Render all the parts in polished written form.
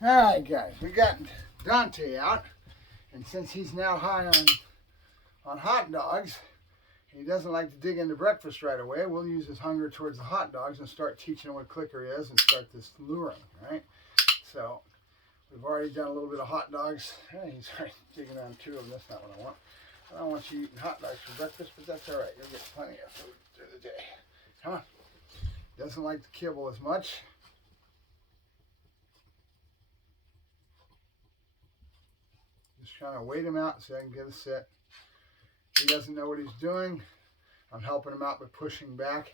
All right, guys, we got Dante out, and since he's now high on hot dogs, he doesn't like to dig into breakfast right away. We'll use his hunger towards the hot dogs and start teaching him what clicker is and start this luring, right? So we've already done a little bit of hot dogs. Hey, he's already digging on two of them. That's not what I want. I don't want you eating hot dogs for breakfast, but that's all right. You'll get plenty of food through the day. Come on. Doesn't like to kibble as much. Just trying to wait him out so I can get a sit. He doesn't know what he's doing. I'm helping him out by pushing back.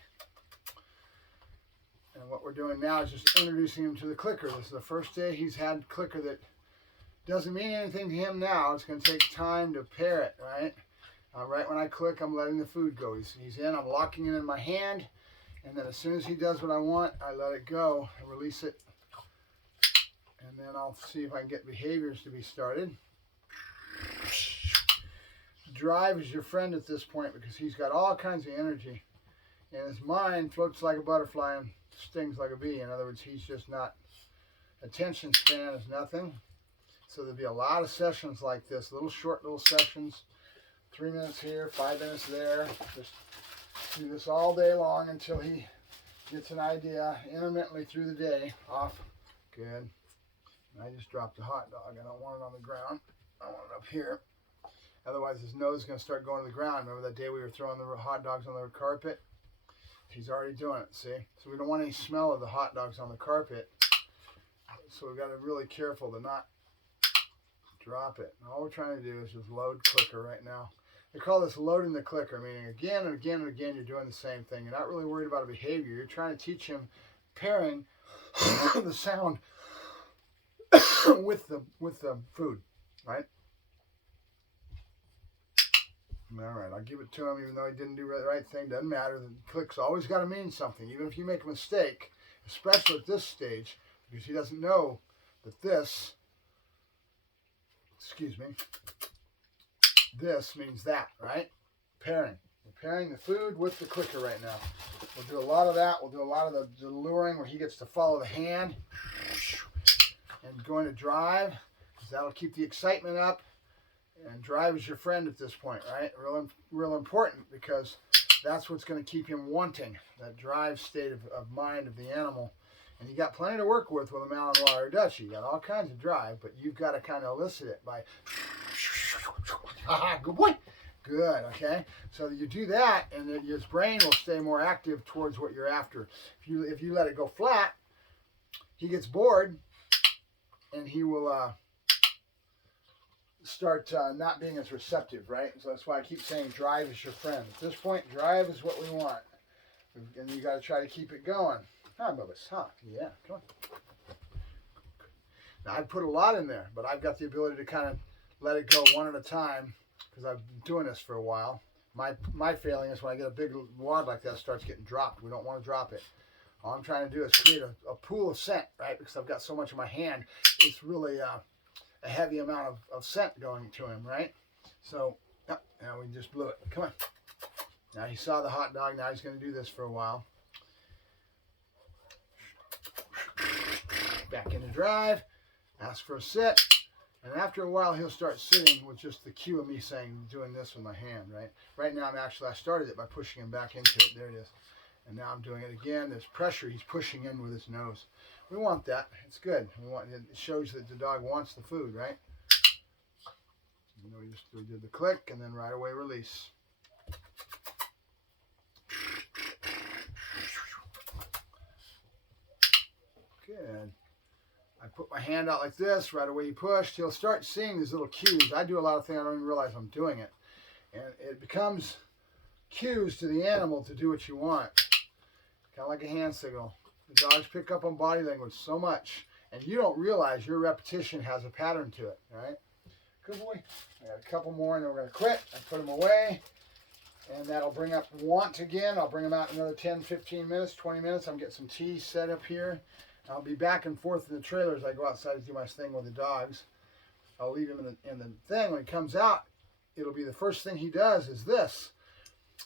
And what we're doing now is just introducing him to the clicker. This is the first day he's had clicker that doesn't mean anything to him now. It's going to take time to pair it, right? Right when I click, I'm letting the food go. He's in, I'm locking it in my hand. And then as soon as he does what I want, I let it go and release it. And then I'll see if I can get behaviors to be started. Drive is your friend at this point because he's got all kinds of energy. And his mind floats like a butterfly and stings like a bee. In other words, he's just not, attention span is nothing. So there'll be a lot of sessions like this, short little sessions, 3 minutes here, 5 minutes there. Just do this all day long until he gets an idea, intermittently through the day. Off, good. And I just dropped a hot dog. I don't want it on the ground. I want it up here. Otherwise his nose is going to start going to the ground. Remember that day we were throwing the hot dogs on the carpet? He's already doing it, see? So we don't want any smell of the hot dogs on the carpet. So we've got to be really careful to not drop it. And all we're trying to do is just load clicker right now. They call this loading the clicker, meaning again and again and again you're doing the same thing. You're not really worried about a behavior. You're trying to teach him pairing the sound with the food, right? All right, I'll give it to him even though he didn't do the right thing. Doesn't matter. The click's always got to mean something, even if you make a mistake, especially at this stage, because he doesn't know that this, this means that, right? Pairing. We're pairing the food with the clicker right now. We'll do a lot of that. We'll do a lot of the luring where he gets to follow the hand and going to drive, because that'll keep the excitement up. And drive is your friend at this point, right? Real important, because that's what's going to keep him wanting, that drive state of mind of the animal. And you got plenty to work with a Malinois or Dutch. You got all kinds of drive, but you've got to kind of elicit it by, good boy, good, okay? So you do that, and then his brain will stay more active towards what you're after. If you let it go flat, he gets bored, and he will start not being as receptive, right? So that's why I keep saying drive is your friend. At this point, drive is what we want. And you got to try to keep it going. Hi, Bubba's. Huh? Yeah, come on. Now, I put a lot in there, but I've got the ability to kind of let it go one at a time because I've been doing this for a while. My failing is when I get a big wad like that, it starts getting dropped. We don't want to drop it. All I'm trying to do is create a pool of scent, right? Because I've got so much in my hand, it's really a heavy amount of scent going to him, right? So, now we just blew it. Come on. Now he saw the hot dog. Now he's going to do this for a while. Back into drive. Ask for a sit. And after a while, he'll start sitting with just the cue of me saying, doing this with my hand, right? Right now, I started it by pushing him back into it. There it is. And now I'm doing it again. There's pressure. He's pushing in with his nose. We want that. It's good. It shows that the dog wants the food, right? You know, we did the click and then right away release. Good. I put my hand out like this. Right away he pushed. He'll start seeing these little cues. I do a lot of things I don't even realize I'm doing it. And it becomes cues to the animal to do what you want. Kind of like a hand signal. The dogs pick up on body language so much, and you don't realize your repetition has a pattern to it, right? Good boy. I got a couple more, and then we're going to quit. I put them away, and that'll bring up want again. I'll bring them out in another 10, 15 minutes, 20 minutes. I'm getting some tea set up here. I'll be back and forth in the trailer as I go outside to do my thing with the dogs. I'll leave him in the thing. When he comes out, it'll be the first thing he does is this.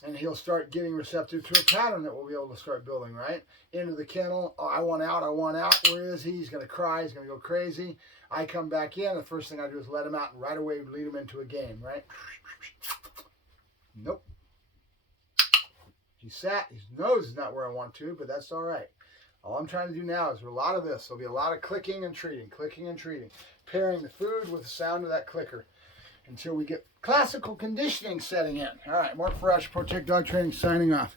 And he'll start getting receptive to a pattern that we'll be able to start building, right? Into the kennel. Oh, I want out. I want out. Where is he? He's going to cry. He's going to go crazy. I come back in. The first thing I do is let him out and right away lead him into a game, right? Nope. He sat. His nose is not where I want to, but that's all right. All I'm trying to do now is a lot of this. There'll be a lot of clicking and treating, pairing the food with the sound of that clicker until we get classical conditioning setting in. All right, Mark Ferrasci, Protect Dog Training, signing off.